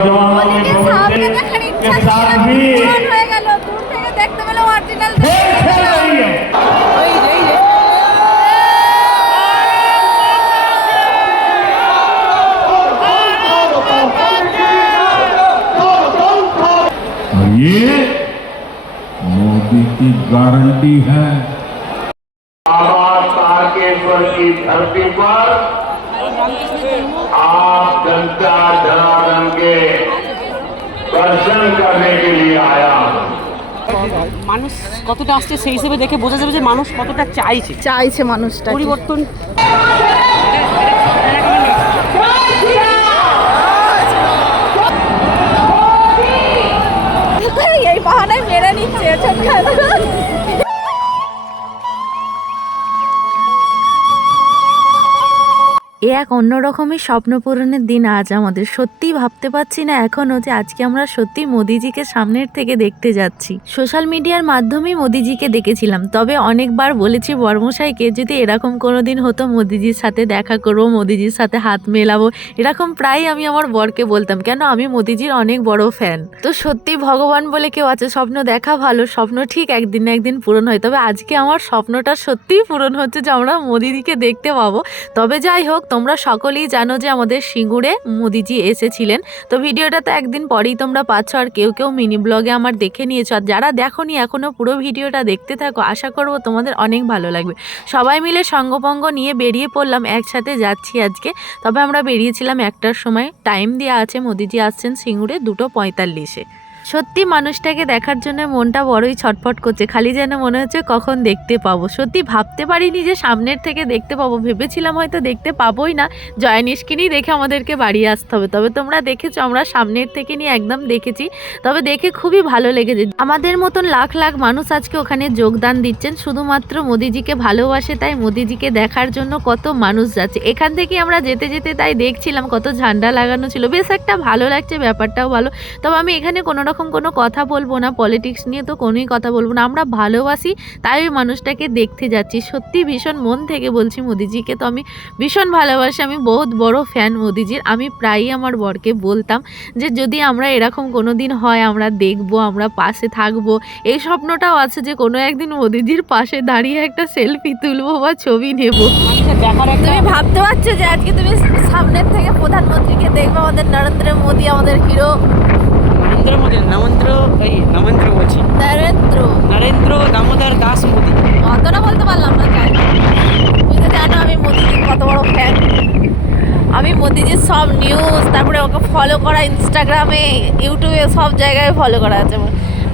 সামনে দেখার ইচ্ছা ছিল, পূরণ হয়ে গেল। দূর থেকে দেখতে পেলে অরিজিনাল ये मोदी की गारंटी है। तारकेश्वर की धरती पर आप जनता जनार्दन के दर्शन करने के लिए आया हूं। মানুষ কতটা আসছে সেই হিসেবে দেখে বোঝা যাবে যে মানুষ কতটা চাইছে মানুষটা পরিবর্তন। এই বাহানায় মেরে নিচ্ছে এ এক অন্যরকমের স্বপ্ন পূরণের দিন আজ আমাদের। সত্যিই ভাবতে পারছি না এখনও যে আজকে আমরা সত্যি মোদিজিকে সামনের থেকে দেখতে যাচ্ছি। সোশ্যাল মিডিয়ার মাধ্যমেই মোদিজিকে দেখেছিলাম, তবে অনেকবার বলেছি বর্মশাইকে যদি এরকম কোনো দিন হতো মোদিজির সাথে দেখা করবো, মোদিজির সাথে হাত মেলাবো, এরকম প্রায় আমি আমার বরকে বলতাম, কেন আমি মোদিজির অনেক বড় ফ্যান। তো সত্যি ভগবান বলে কেউ আছে, স্বপ্ন দেখা ভালো, স্বপ্ন ঠিক একদিন না একদিন পূরণ হয়। তবে আজকে আমার স্বপ্নটা সত্যিই পূরণ হচ্ছে যে আমরা মোদিজিকে দেখতে পাবো। তবে যাই হোক, তোমরা সকলেই জানো যে আমাদের সিঙ্গুরে মোদিজি এসেছিলেন। তো ভিডিওটা তো একদিন পরেই তোমরা পাচ্ছ, আর কেউ কেউ মিনি ব্লগে আমার দেখে নিয়েছো। আর যারা দেখোনি এখনো পুরো ভিডিওটা দেখতে থাকো, আশা করবো তোমাদের অনেক ভালো লাগবে। সবাই মিলে সঙ্গপঙ্গ নিয়ে বেরিয়ে পড়লাম, একসাথে যাচ্ছি আজকে। তবে আমরা বেরিয়েছিলাম 1টার সময়, টাইম দেওয়া আছে, মোদিজি আসছেন সিঙ্গুরে 2:45-এ। সত্যি মানুষটাকে দেখার জন্য মনটা বড়ই ছটফট করছে, খালি যেন মনে হচ্ছে কখন দেখতে পাবো। সত্যি ভাবতে পারিনি যে সামনের থেকে দেখতে পাবো, ভেবেছিলাম হয়তো দেখতে পাবোই না, জয়নিষ্কিনই দেখে আমাদেরকে বাড়ি আসতে হবে। তবে তোমরা দেখেছো আমরা সামনের থেকে নিয়ে একদম দেখেছি, তবে দেখে খুবই ভালো লেগেছে। আমাদের মতন লাখ লাখ মানুষ আজকে ওখানে যোগদান দিচ্ছেন, শুধুমাত্র মোদিজিকে ভালোবাসে তাই মোদিজিকে দেখার জন্য কত মানুষ যাচ্ছে। এখান থেকে আমরা যেতে যেতে তাই দেখছিলাম কত ঝান্ডা লাগানো ছিল, বেশ একটা ভালো লাগছে, ব্যাপারটাও ভালো। তবে আমি এখানে কোনো রকম কোনো কথা বলবো না, পলিটিক্স নিয়ে তো কোনোই কথা বলবো না। আমরা ভালোবাসি তাই ওই মানুষটাকে দেখতে যাচ্ছি। সত্যি ভীষণ মন থেকে বলছি, মোদিজিকে তো আমি ভীষণ ভালোবাসি, আমি বহুত বড় ফ্যান মোদিজির। আমি প্রায়ই আমার বরকে বলতাম যে যদি আমরা এরকম কোনো দিন হয় আমরা দেখবো, আমরা পাশে থাকবো। এই স্বপ্নটাও আছে যে কোনো একদিন মোদিজির পাশে দাঁড়িয়ে একটা সেলফি তুলবো বা ছবি নেবো। তুমি ভাবতে পারছো যে আজকে তুমি সামনের থেকে প্রধানমন্ত্রীকে দেখবো, আমাদের নরেন্দ্র মোদী, আমাদের হিরো। নরেন্দ্র দামোদর দাস মোদী, অতটা বলতে পারলাম না। তুমি তো জানো আমি মোদিজির কত বড় ফ্যান। আমি মোদিজির সব নিউজ, তারপরে ওকে ফলো করা ইনস্টাগ্রামে, ইউটিউবে, সব জায়গায় ফলো করা আছে।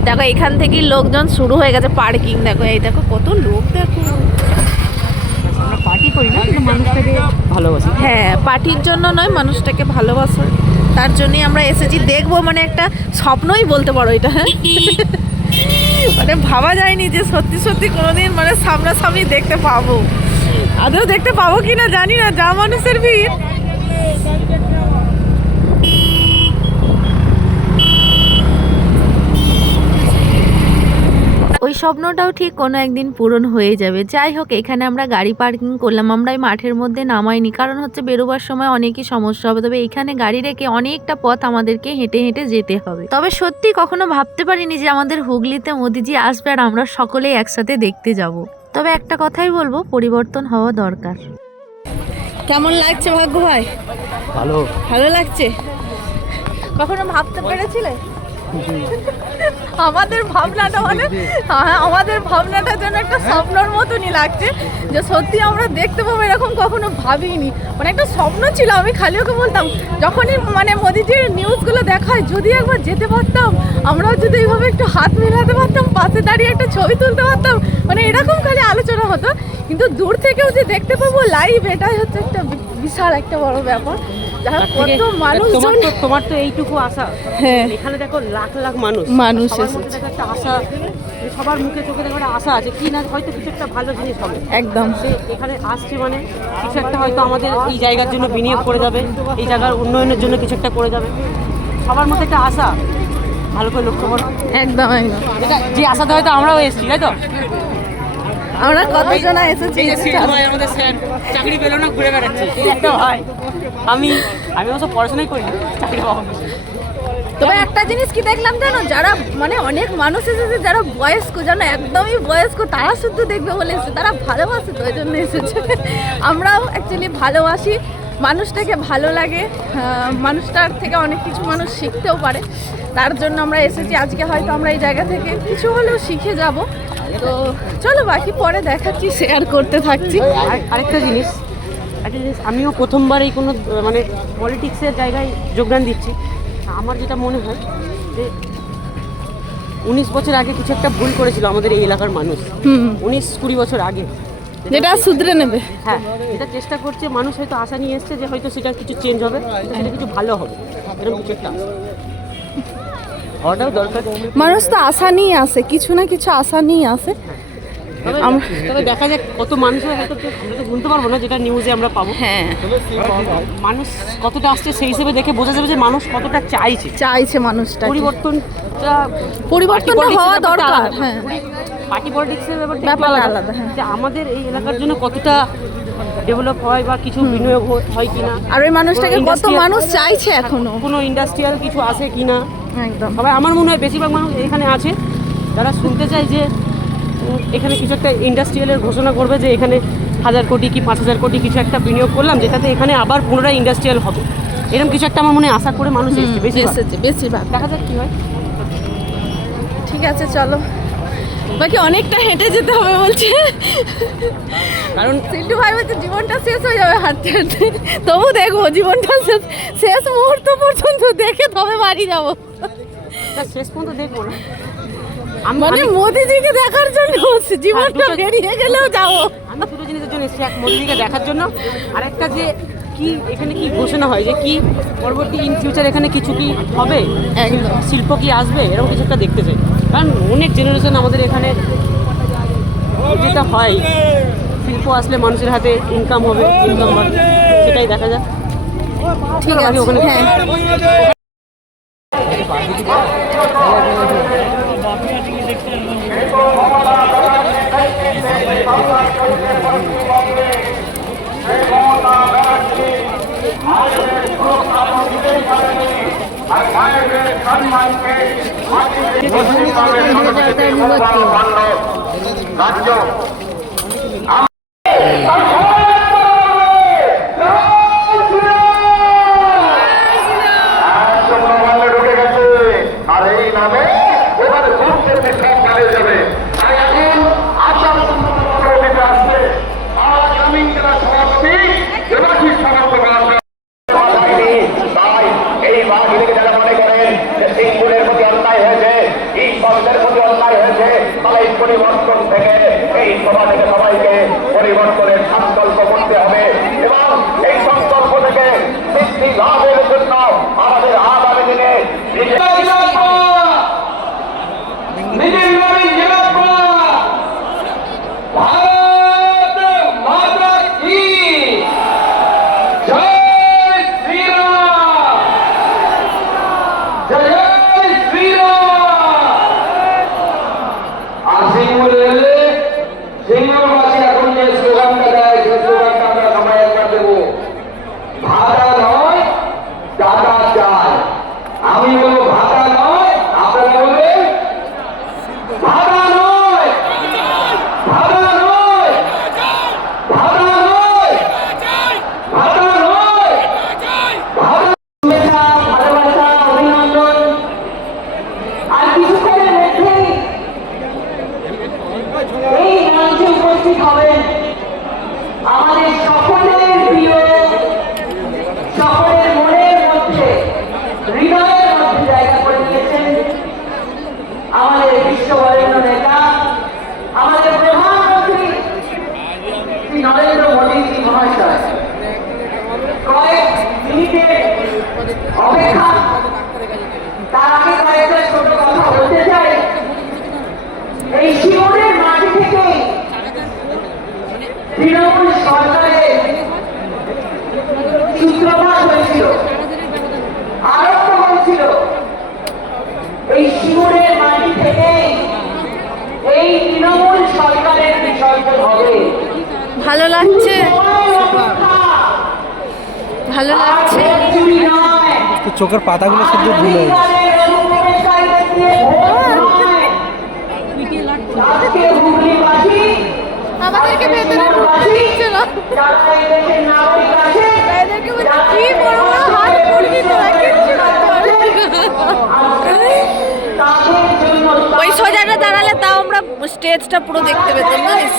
দেখো এখান থেকেই লোকজন শুরু হয়ে গেছে, পার্কিং দেখো, এই দেখো কত লোক, দেখো। আমরা পার্টি করি না, কিন্তু মানুষটাকে ভালোবাসি। হ্যাঁ, পার্টির জন্য নয়, মানুষটাকে ভালোবাসো, তার জন্যই আমরা এসেছি। দেখবো মানে একটা স্বপ্নই বলতে পারো এটা। হ্যাঁ, মানে ভাবা যায়নি যে সত্যি সত্যি কোনোদিন মানে সামনাসামনি দেখতে পাবো। আদৌ দেখতে পাবো কি না জানি না, যা মানুষের ভিড়। ওই স্বপ্নটাও ঠিক কোনো একদিন পূরণ হয়ে যাবে। যাই হোক, এখানে আমরা গাড়ি পার্কিং করলাম, আমরা এই মাঠের মধ্যে নামাইনি, কারণ হচ্ছে বেরোবার সময় অনেকই সমস্যা হবে। তবে এখানে গাড়ি রেখে অনেকটা পথ আমাদেরকে হেঁটে হেঁটে যেতে হবে। তবে সত্যি কখনো ভাবতে পারিনি যে আমাদের হুগলিতে মোদিজি আসবে আর আমরা সকলেই একসাথে দেখতে যাব। তবে একটা কথাই বলবো, পরিবর্তন হওয়া দরকার। কেমন লাগছে ভাগ্য ভাই? ভালো ভালো লাগছে। কখনো ভাবতে পেরেছিলে? আমাদের ভাবনাটা মানে আমাদের ভাবনাটা যেন একটা স্বপ্নর মতনই লাগছে, যে সত্যি আমরা দেখতে পাবো এরকম কখনো ভাবিনি। মানে একটা স্বপ্ন ছিল। আমি খালি ওকে বলতাম, যখনই মানে মোদিজির নিউজগুলো দেখায়, যদি একবার যেতে পারতাম, আমরাও যদি এইভাবে একটু হাত মেলাতে পারতাম, পাশে দাঁড়িয়ে একটা ছবি তুলতে পারতাম, মানে এরকম খালি আলোচনা হতো। কিন্তু দূর থেকেও যে দেখতে পাবো লাইভ, এটাই হচ্ছে একটা বিশাল একটা বড় ব্যাপার। কত মানুষ, তোমার তো এইটুকু আশা। হ্যাঁ, এখানে দেখো লাখ লাখ মানুষ একটা আশা, সবার মুখে চোখে দেখো একটা আশা আছে কি না, হয়তো কিছু একটা ভালো জিনিস হবে। একদম সে এখানে আসছে মানে কিছু একটা হয়তো আমাদের এই জায়গার জন্য বিনিয়োগ করে যাবে, এই জায়গার উন্নয়নের জন্য কিছু একটা করে যাবে। সবার মধ্যে একটা আশা, ভালো করে লক্ষ্য করো। একদম একদম, এটা যে আশাতে হয়তো আমরাও এসেছি, তাই তো? আমরা কতজন এসেছি। আমাদের স্যার চাকরি পেলো না, ঘুরে বেড়াচ্ছে। একটা ভাই, আমি অবশ্য পড়াশোনাই করি, চাকরি পাবো। তবে একটা জিনিস কি দেখলাম জানো, যারা মানে অনেক মানুষ এসেছে যারা বয়স্ক, জানো একদমই বয়স্ক, তারা শুধু দেখবে বলে এসেছে, তারা ভালোবাসে তো ওই জন্য এসেছে। আমরাও অ্যাকচুয়ালি ভালোবাসি, মানুষটাকে ভালো লাগে, মানুষটার থেকে অনেক কিছু মানুষ শিখতেও পারে, তার জন্য আমরা এসেছি। আজকে হয়তো আমরা এই জায়গা থেকে কিছু হলেও শিখে যাব। তো চলো বাকি পরে দেখাচ্ছি, শেয়ার করতে থাকছি। আরেকটা জিনিস, আমিও প্রথমবার এই কোনো মানে পলিটিক্সের জায়গায় যোগদান দিচ্ছি। আমার যেটা মনে হয় যে 19 বছর আগে কিছু একটা ভুল করেছিল আমাদের এই এলাকার মানুষ, 19-20 বছর আগে, যেটা শুধরে নেবে। হ্যাঁ, এটা চেষ্টা করছে মানুষ, হয়তো আশা নিয়ে এসছে যে হয়তো সেটা কিছু চেঞ্জ হবে, সেটা কিছু ভালো হবে, এরকম কিছু একটা হওয়াটাও দরকার। মানুষ তো আশা নিয়ে আসে, কিছু না কিছু আশা নিয়ে আসে। তবে দেখা যাক কত মানুষের হয়তো আমরা তো বলতে পারবো না, যেটা নিউজে আমরা পাবো। হ্যাঁ, মানুষ কতটা আসছে সেই হিসেবে দেখে বোঝা যাবে যে মানুষ কতটা চাইছে মানুষটা পরিবর্তনটা হওয়া দরকার। হ্যাঁ, পার্টি পলিটিক্সের ব্যাপারটা ব্যাপারটা আলাদা, আলাদা, হ্যাঁ। যে আমাদের এই এলাকার জন্য কতটা ডেভেলপ হয় বা কিছু বিনিয়োগ হয় কিনা, আর ওই মানুষটাকে কত মানুষ চাইছে এখনো, কোনো ইন্ডাস্ট্রিয়াল কিছু আসে কিনা। একদম। সবাই আমার মনে হয় বেশিরভাগ মানুষ এখানে আছে যারা শুনতে চায় যে এখানে কিছু একটা ইন্ডাস্ট্রিয়ালের ঘোষণা করবে, যে এখানে 1000 কোটি কি 5000 কোটি কিছু একটা বিনিয়োগ করলাম, যেটাতে এখানে আবার পুনরায় ইন্ডাস্ট্রিয়াল হবে, এরকম কিছু একটা আমার মনে আশা করে মানুষ এসেছে বেশিরভাগ। দেখা যাক কি হয়। ঠিক আছে, চলো বাকি অনেকটা হেঁটে যেতে হবে বলছে, কারণ সিল্টু ভাই বলছে জীবনটা শেষ হয়ে যাবে হাঁটতে হাঁটতে, তবু দেখবো জীবনটা শেষ মুহূর্ত পর্যন্ত দেখে তবে বাড়ি যাবো। শেষ পর্যন্ত দেখবো না, মানে মোদিজিকে দেখার জন্য জীবনটা বেরিয়ে গেলেও যাবো। আমি দুটো জিনিসের জন্য এসেছি, এক মোদিজিকে দেখার জন্য, আরেকটা যে কি এখানে কি ঘোষণা হয়, যে কি পরবর্তী ইন ফিউচার এখানে কিছু কি হবে, শিল্প কি আসবে, এরকম কিছু একটা দেখতে চাই। কারণ অনেক জেনারেশন আমাদের এখানে যেটা হয়, শিল্প আসলে মানুষের হাতে ইনকাম হবে, ইনকাম হবে, সেটাই দেখা যাক। ঠিক আছে, ওখানে রাজ্য ঢুকে গেছে, আর এই নামে এবার গুরুত্বের বিশ্বাস চালিয়ে যাবে। তাই এখন আসাম আসছে আগামী জেলা সভাপতি দেবাশিস সামন্ত। তাই এই বাহিনীকে যারা মনে করেন যে সিঙ্গুরের প্রতি অন্যায় হয়েছে, এই বন্ধের প্রতি অন্যায় হয়েছে, তাহলে এই পরিবর্তন থেকে এই সভা থেকে সবাইকে পরিবর্তনের সংকল্প করতে হবে এবং এই সংকল্প থেকে সিদ্ধি লাভের জন্য আমাদের আগামী দিনে নিজের নারী ভারত মাতা কি জয় শ্রীরাম, জয় শ্রীরাম। আর সিঙ্গুর এলে সিঙ্গুরবাসী এখন যে স্লোগানটা দেয়, সেই স্লোগানটা আমরা সবাই একবার দেবো, ভাতা নয় দাদা চাই। আমি বলবো ভাতা নয়, আপনারা বলবেন ভাতা নয়, ভাতা নয়, ভাতা নয়, ভাতা নয়, ভালোবাসা, অভিনন্দন। আর কিছুক্ষণের মধ্যেই এই মঞ্চে উপস্থিত হবেন আমাদের সকলের প্রিয়, সকলের মনের মধ্যে, হৃদয়ের মধ্যে জায়গা করে নিয়েছেন আমাদের বিশ্ববরেণ্য নেতা, আমাদের প্রধানমন্ত্রী শ্রী নরেন্দ্র মোদীজি মহাশয়। কয়েক মিনিটের অপেক্ষা, তার আগে কয়েকটা ছোট কথা বলতে চাই। এই শিবনের মাটি থেকে তৃণমূল সরকারের সূত্রপাত হয়েছিল, আরম্ভ হয়েছিল। এই শিবনের মাটি থেকে এই তৃণমূল সরকারের বিসর্জন হবে। ভালো লাগছে, ভালো লাগছে। চোখের পাতাগুলো শুধু ভুলে আমাদেরকে ভেতরে ঢুকতে দিচ্ছে না। এদেরকে বলছে কি বড় বড় হাত পড়বি তোরা, কিচ্ছু করতে পারবি না। ওই সোজাটা দাঁড়ালে তাও আমরা স্টেজটা পুরো দেখতে পেতাম জানিস।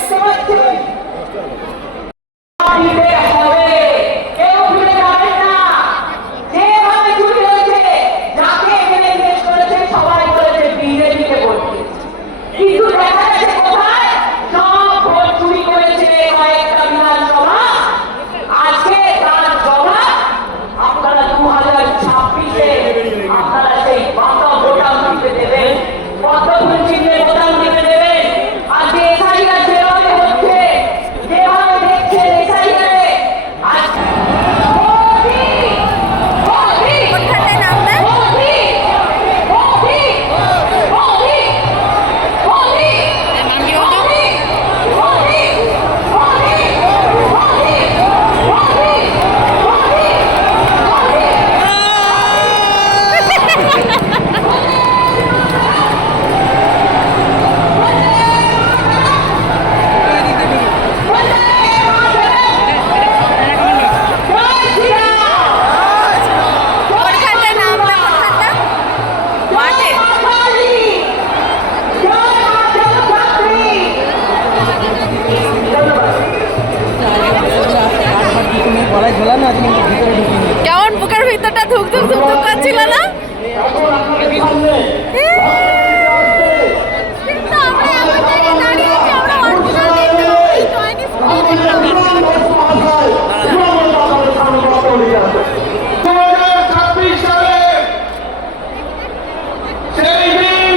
কেমন বুকের ভিতরটা ধুক ধুক ধুক ধুক করছিল না? কিন্তু আমরা এমন জায়গায় দাঁড়িয়ে আছি, আমরা original দেখতে পাচ্ছি, Chinese movie দেখলাম। 2026 সালে সেই দিন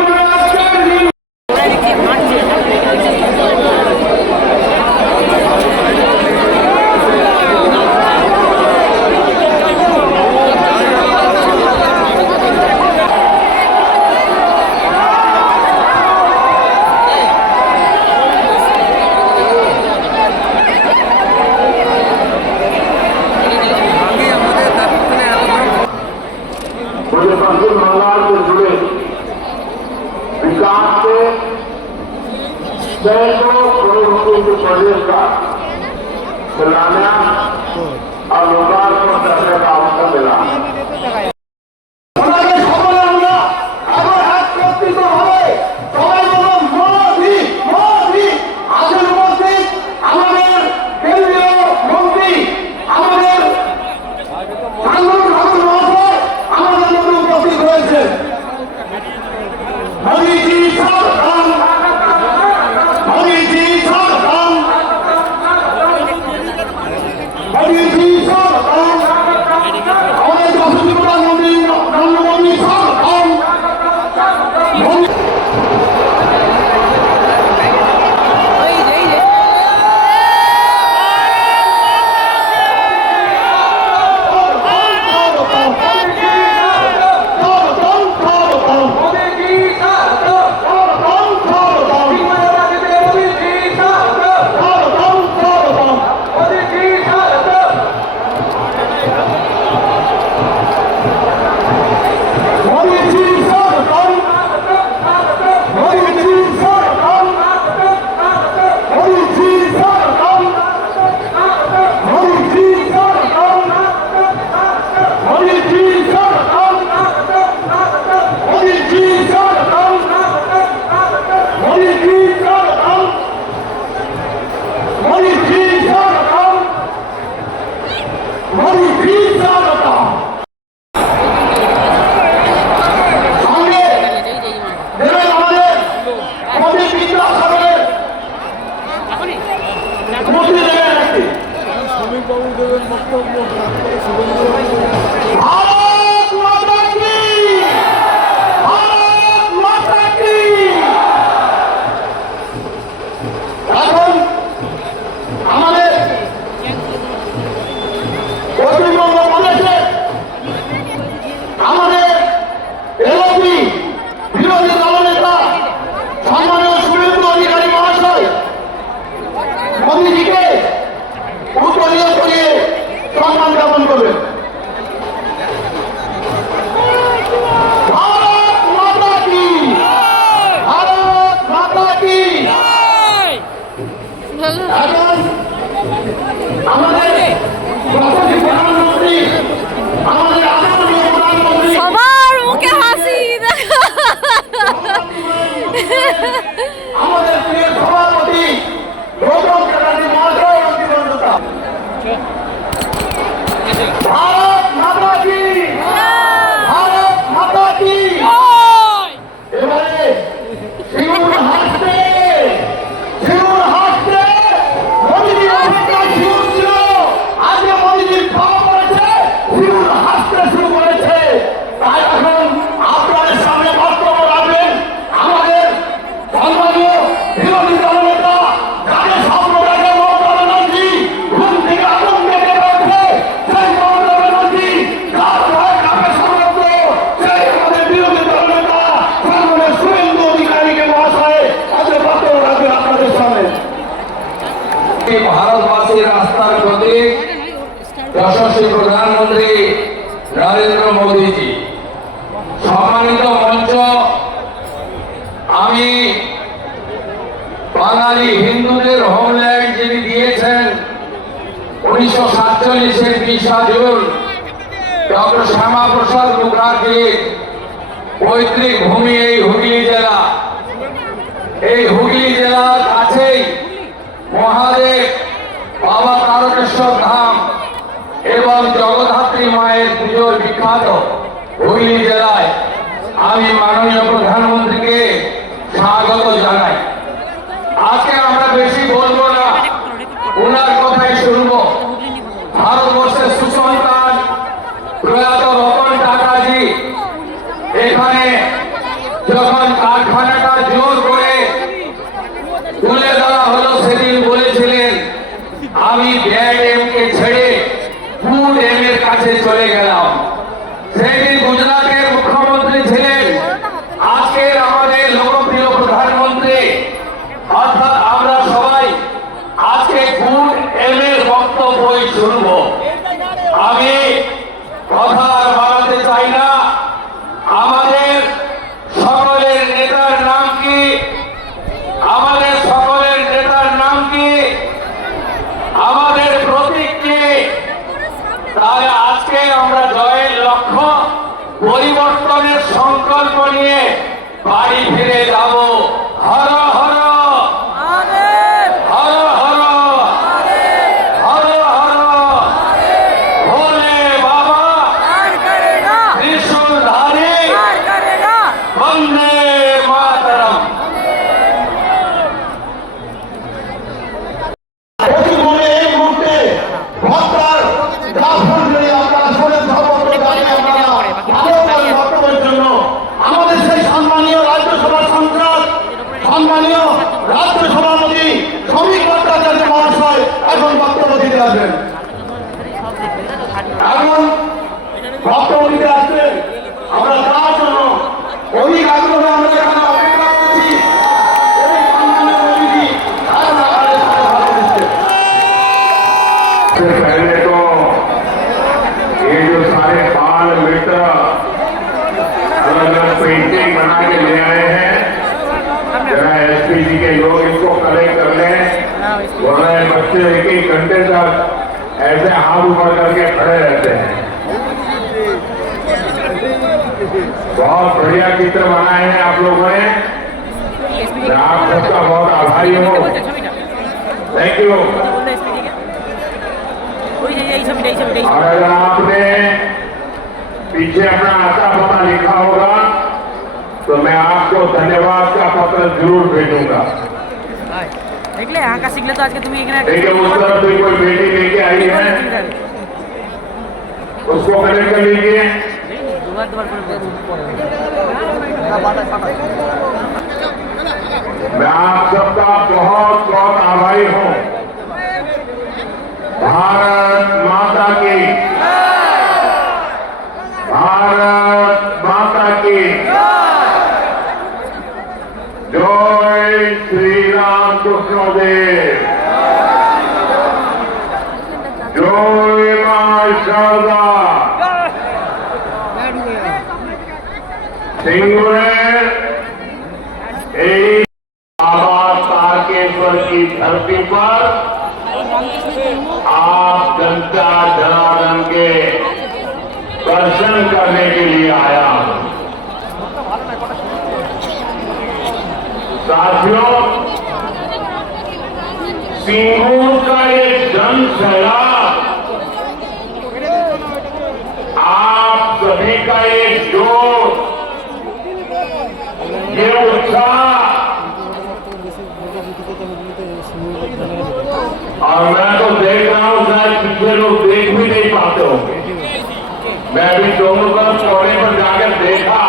মানে আজকের দিন मुझे पश्चिम बंगाल से जुड़े विकास के सैकड़ों करोड़ रुपए के प्रोजेक्ट का शिलान्यास और लोकार्पण करने का अवसर मिला। मोदी जी 23 জুন ডক্টর শ্যামাপ্রসাদ মুখার্জির পৈতৃক ভূমি এই হুগলি জেলা। এই হুগলি জেলার কাছেই মহাদেব বাবা তারকেশ্বর ধাম এবং জগদ্ধাত্রী মায়ের পুজোর বিখ্যাত হুগলি জেলায় আমি মাননীয় প্রধানমন্ত্রীকে স্বাগত জানাই। আজকে আমরা বেশি বলবো না, ওনার কথাই শুনবো। ভারতবর্ষের সুসন্তান প্রয়াত রতন টাটাজি এখানে যখন কারখানাটা জোর করে তুলে দেওয়া হলো, সেদিন বলেছিলেন আমি ব্যাড এম কে ছেড়ে গুড এম এর কাছে চলে গেলাম। সেদিন গুজরাটের মুখ্যমন্ত্রী ছিলেন আজকের আমাদের লোকপ্রিয় প্রধানমন্ত্রী। অর্থাৎ আমরা সবাই আজকে গুড এম এর বক্তব্যই শুনবো। আমি কথা আর বাড়াতে চাই না। আমাদের সকলের নেতার নাম কি? আমাদের সকলের নেতার নাম কি? আমাদের প্রতীক কি? তাহলে আজকে আমরা জয়ের লক্ষ্য পরিবর্তনের সংকল্প নিয়ে বাড়ি ফিরে যাব। হর হর হর হর হর হর ভোলে বাবা ত্রিশূলধারী বন্দে মাতরম। আমাদের সেই সম্মানীয় রাজ্যসভার সাংসদ, সম্মানীয় রাজ্য সভাপতি শ্রমিক ভট্টাচার্য মহাশয় এখন বক্তব্য দিতে আসবেন। এখন বক্তব্য দিতে আসবেন। আমরা তার জন্য অধিক আগ্রহ আমরা এখানে অপেক্ষা করছি। এই সম্মানীয় মোদীজি আমাদের সাথে ভালো দিচ্ছেন। पहले तो ये जो सारे बाल मित्र अलग अलग पेंटिंग बना के ले आए हैं, जरा एसपी जी के लोग इसको कलेक्ट कर लें। वरना बच्चे एक एक घंटे तक ऐसे हाथ ऊपर करके खड़े रहते हैं। बहुत बढ़िया चित्र बनाए हैं आप लोगों ने। मैं आप सबका बहुत आभारी हूँ। Thank you. और अगर आपने पीछे अपना आता पता लिखा होगा तो मैं आपको धन्यवाद का पत्र जरूर भेजूंगा। দেখলে আঁকা শিখলে তো আজকে তুমি এখানে देखिए उस तरफ भी कोई बेटी लेके आई है, उसको कनेक्ट कर लीजिए। मैं आप सबका बहुत बहुत आभारी हूँ। भारत माता की, भारत माता की जय श्री राम कृष्ण देव, जय मां शारदा। सिंगुरे बाबा तारकेश्वर की धरती पर आप जनता जनार्दन के दर्शन करने के लिए आया हूं। साथियों, सिंगूर का ये जन सैलाब, आप सभी का ये जोश, ये उत्साह, और मैं तो देख रहा हूं शायद पीछे लोग देख भी नहीं पाते होंगे। मैं भी दोनों तरफ चौड़े पर जाकर देखा,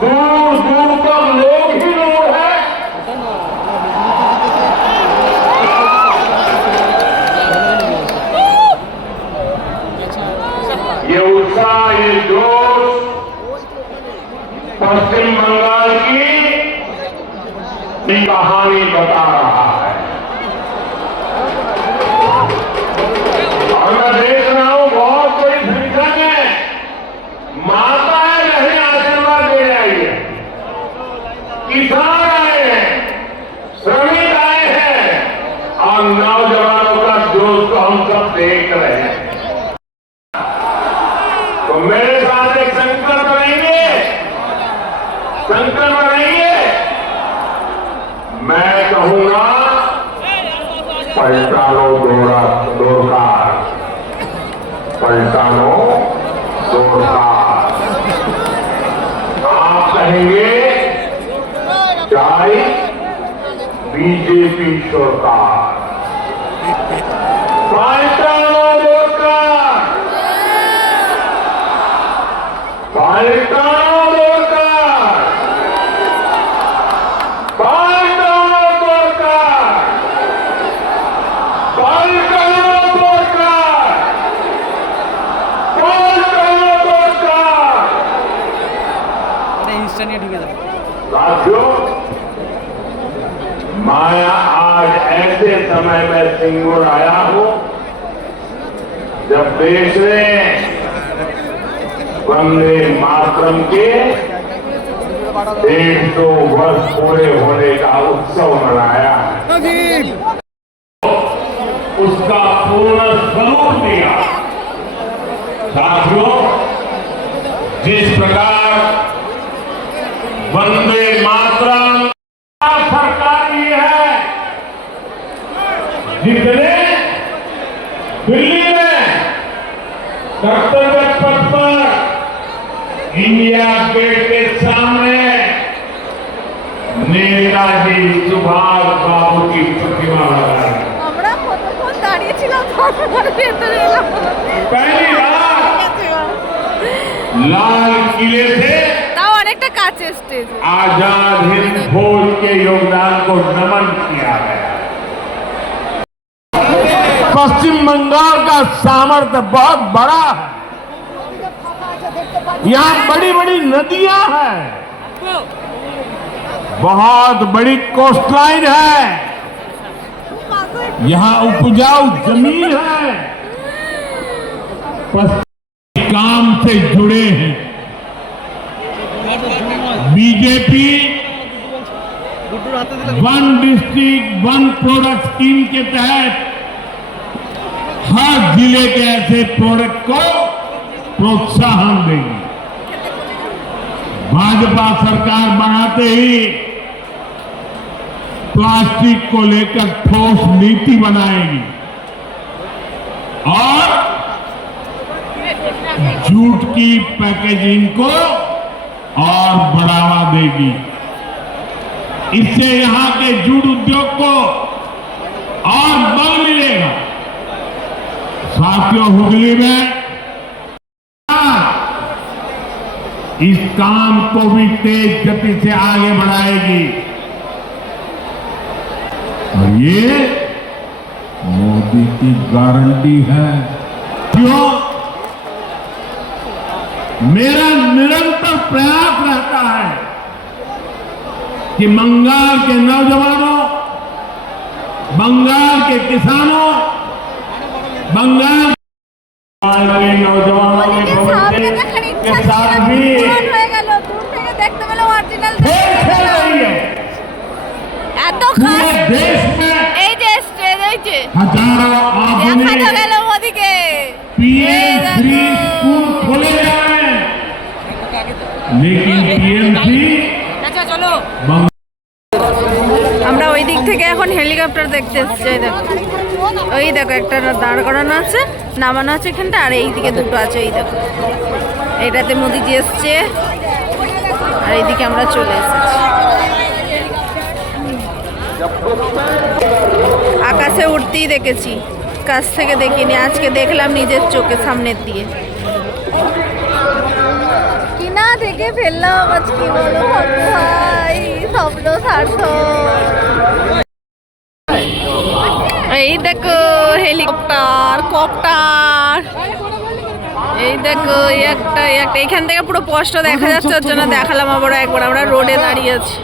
दूर दूर तक लोग ही लोग हैं। ये उत्साह, ये जोश पश्चिम बंगाल की कहानी बता रहा है। और मैं देख रहा हूं बहुत बड़ी संख्या में माताएं नहीं आशीर्वाद दे रही है, किसान आए हैं, श्रमिक आए हैं, और नौजवानों का जोश को हम सब देख रहे हैं। तो मेरे साथ एक संकल्प लेंगे, संकल्प लेंगे। मैं कहूंगा पलटानो दौड़कार, पलटानो दौड़कार। आप कहेंगे चाय बीजेपी सरकार, पलटानो दौड़कार, पलटानो दौड़कार, पलटानो दौड़कार, पलटानो दौड़कार, पलटानो दौड़कार। इंस्टा निয়ে ঢুকে যাবে। साथियों, मैं आज ऐसे समय में सिंगुर आया हूं जब देश ने वंदे मातरम के 150 वर्ष पूरे होने का उत्सव मनाया है, उसका पूर्ण स्वरूप दिया। साथियों, जिस प्रकार वंदे मातरम सरकार ये है, जितने दिल्ली में कर्तव्य पथ पर इंडिया गेट के सामने नेताजी सुभाष बाबू की प्रतिमा लगाई, আমরা কতক্ষণ দাঁড়িয়েছিলাম তারপরে ভেতরে এলাম। पहली बार लाल किले से তাও অনেকটা কাছে স্টেজ। आजाद हिंद फौज के योगदान को नमन किया गया। पश्चिम बंगाल का सामर्थ्य बहुत बड़ा है, यहाँ बड़ी बड़ी नदियां हैं, बहुत बड़ी कोस्टलाइन है, यहाँ उपजाऊ जमीन है, काम से जुड़े हैं। BJP one district one product scheme के तहत हर जिले के ऐसे प्रोडक्ट को प्रोत्साहन देगी। भाजपा सरकार बनाते ही प्लास्टिक को लेकर ठोस नीति बनाएगी और जूट की पैकेजिंग को और बढ़ावा देगी। इससे यहां के जूट उद्योग को और बल मिलेगा। साथियों, हुगली में इस काम को भी तेज गति से आगे बढ़ाएगी और ये मोदी की गारंटी है। क्यों? मेरा निरंतर प्रयास रहता है कि बंगाल के नौजवानों, बंगाल के किसानों, बंगाल के नौजवानों के भविष्य के साथ भी खेल रही है। पूरे देश में हजारों आधुनिक पीएम फ्री स्कूल खोले जा रहे हैं, लेकिन पीएमसी চলো আমরা ওই দিক থেকে এখন হেলিকপ্টার দেখতে এসেছি। এই দেখো, ওই দেখো একটা দাঁড় করানো আছে, নামানো আছে এখানটা, আর এই দিকে দুটো আছে। এই দেখো, এইটাতে মোদিজি এসছে আর এইদিকে আমরা চলে এসেছি। আকাশে উঠতেই দেখেছি, কাছ থেকে দেখিনি, আজকে দেখলাম নিজের চোখে সামনের দিয়ে। কি না দেখে ফেললাম আজ, কি বলো ভাই, স্বপ্ন সার্থক। এই দেখো হেলিকপ্টার, কপ্টার, এই দেখো একটা একটা এখান থেকে পুরো স্পষ্ট দেখা যাচ্ছে, ওর জন্য দেখালাম আবার একবার। আমরা রোডে দাঁড়িয়ে আছি।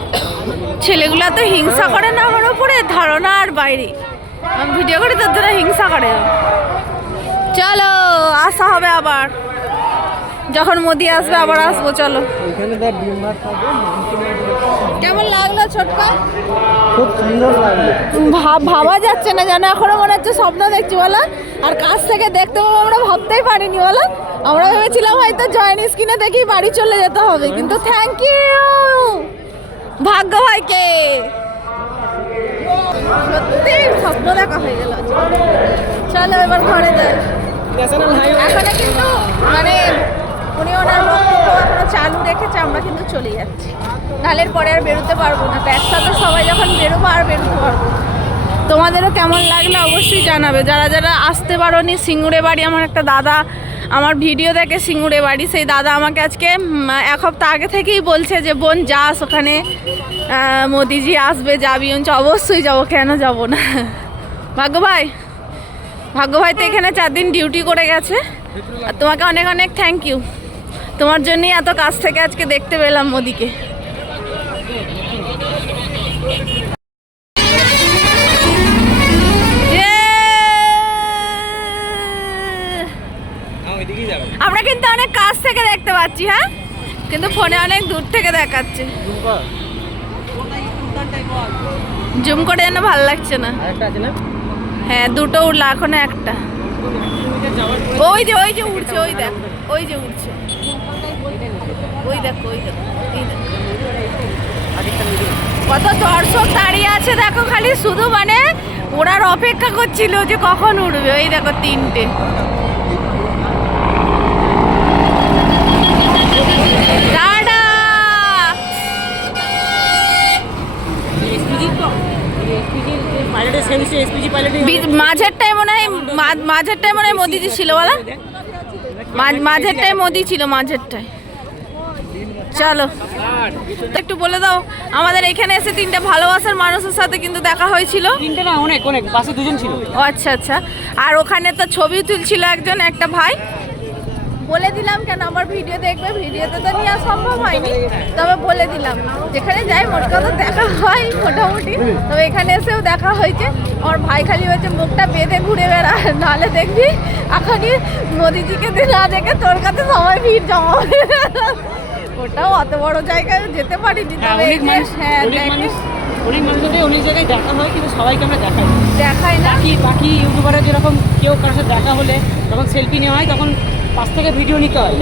ছেলেগুলা তো হিংসা করে না আমার উপরে, ধারণা আর বাইরে। আমি ভিডিও করি তোর জন্য হিংসা করে। চলো, আসা হবে আবার, যখন মোদি আসবে আবার আসবো। চলো। কেমন লাগলো ছোটকা? খুব সুন্দর লাগলো। ভাবা যাচ্ছে না যেন এখনো মনে হচ্ছে স্বপ্ন দেখছি বলো। আর কাছ থেকে দেখতে পাবো আমরা ভাবতেই পারিনি বলো। আমরা ভেবেছিলাম হয়তো জয়েন স্ক্রিনে দেখেই বাড়ি চলে যেতে হবে, কিন্তু থ্যাংক ইউ ভাগ্য ভাইকে, সত্যি স্বপ্ন দেখা হয়ে গেল। চলো এবার ঘরে যাই। এখানে কিন্তু মানে উনি ওনার বক্তব্য এখনো চালু রেখেছে, আমরা কিন্তু চলে যাচ্ছি, নালের পরে আর বেরোতে পারবো না। তো একসাথে সবাই যখন বেরোবো আর বেরোতে পারবো। তোমাদেরও কেমন লাগলো অবশ্যই জানাবে। যারা যারা আসতে পারোনি, সিঙ্গুরে বাড়ি আমার একটা দাদা আমার ভিডিও দেখে সিঙ্গুরে বাড়ি, সেই দাদা আমাকে আজকে 1 সপ্তাহ আগে থেকেই বলছে যে বোন যাস ওখানে, মোদিজি আসবে, যাবি? অবশ্যই যাবো, কেন যাব না। ভাগ্য ভাই তো এখানে 4 দিন ডিউটি করে গেছে, আর তোমাকে অনেক অনেক থ্যাংক ইউ। তোমার জন্যই এত কাছ থেকে আজকে দেখতে পেলাম মোদিকে। আমরা কিন্তু অনেক কাছ থেকে দেখতে পাচ্ছি, হ্যাঁ, কিন্তু ফোনে অনেক দূর থেকে দেখাচ্ছে। জুম করে যেন ভালো লাগছে না। হ্যাঁ, দুটো উঠলো, এখনো একটা। ওই যে উঠছে, ওই দেখ, ওই যে উঠছে, ওই দেখো, এই দেখো কত দর্শক দাঁড়িয়ে আছে দেখো, খালি শুধু মানে ওরার অপেক্ষা করছিল যে কখন উঠবে। ওই দেখো 3টে। মাঝেরটাই মনে হয় মোদিজি ছিল বলা, মাঝেরটাই মোদি ছিল, মাঝেরটাই। চলো একটু বলে দাও, আমাদের এখানে এসে 3টে ভালোবাসার মানুষের সাথে কিন্তু দেখা হয়েছিল। 3টে না, অনেক বাসে 2জন ছিল। ও আচ্ছা। আর ওখানে তো ছবি তুলছিল একটা ভাই। বলে দিলাম কেন আমার ভিডিও দেখবে, ভিডিওতে তো নেওয়া সম্ভব হয়নি, তবে বলে দিলাম যেখানে যাই মোট কথা দেখা হয় মোটামুটি। তবে এখানে এসেও দেখা হয়েছে। আমার ভাই খালি হয়েছে মুখটা বেঁধে ঘুরে বেড়া, নাহলে দেখবি এখনই মোদিজিকে না দেখে তোর কাছে সবাই ভিড় জমা হবে। ওটাও অত বড় জায়গায় যেতে পারিনি, তবে অনেক মানুষ অনেক জায়গায় দেখা হয়, কিন্তু সবাইকে আমরা দেখাই না। বাকি ইউটিউবাররা যেরকম কেউ কারোর সাথে দেখা হলে তখন সেলফি নেওয়া হয়, তখন পাশ থেকে ভিডিও নিতে হয়।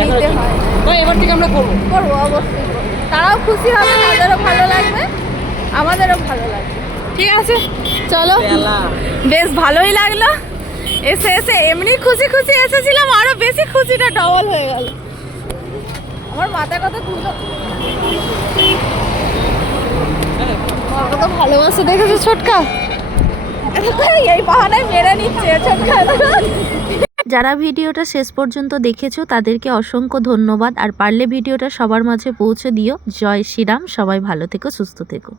তো এবার থেকে আমরা করবো অবশ্যই। তারাও খুশি হবে, তাদেরও ভালো লাগবে, আমাদেরও ভালো লাগবে। ঠিক আছে, চলো। বেশ ভালোই লাগলো এসে এমনি খুশি এসেছিলাম, আরো বেশি খুশিটা ডবল হয়ে গেল। আমার মাথায় কথা তুললো, কত ভালোবাসা দেখেছো ছোটকা, এই বাহানায় মেরে নিচ্ছে ছোটকা। যারা ভিডিওটা শেষ পর্যন্ত দেখেছো তাদেরকে অসংখ্য ধন্যবাদ। আর পারলে ভিডিওটা সবার মাঝে পৌঁছে দিও। জয় শ্রীরাম, সবাই ভালো থেকো, সুস্থ থেকো।